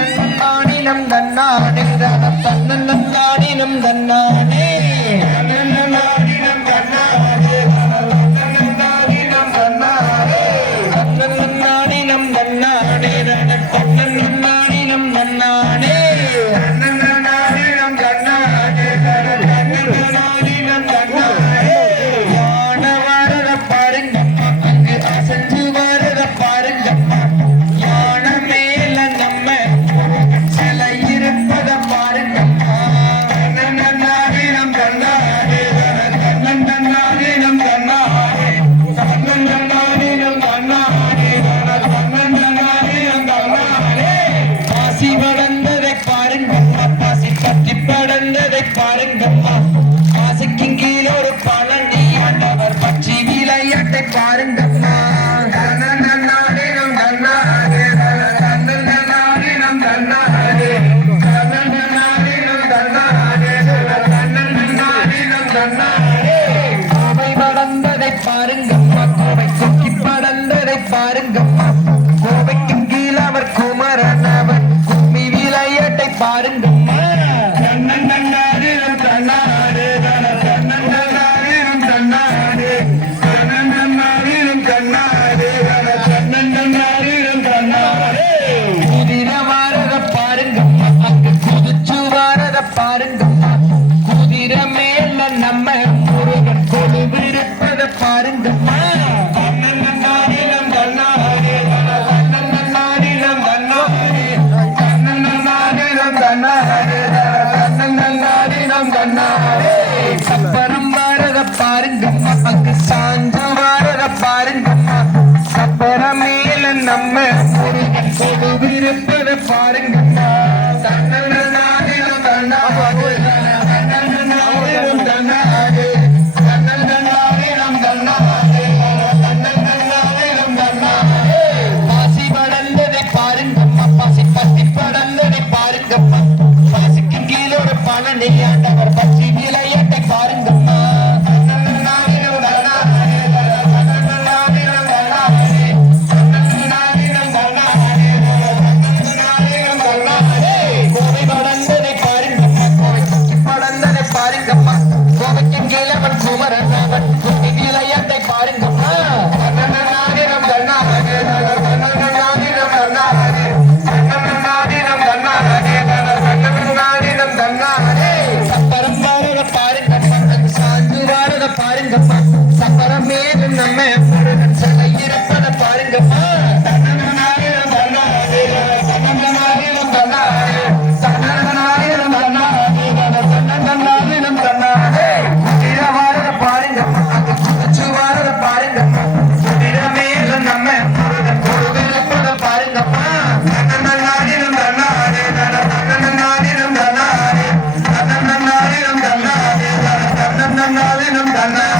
தன்னானினம் தன்னானே கோவை வளர்ந்ததை பாருங்கம்மா. கோவை கொக்கி படர்ந்ததை பாருங்கம்மா. சப்பரம் நம்ம. முருகன் கொழுவிருப்பத பாருங்கம்மா பாசி படர்ந்ததை பாருங்கம்மா. பாசி பத்தி பாருங்கம்மா. பாசிக்கு கீழே ஒரு பழனியான come back. நம் கண்ணா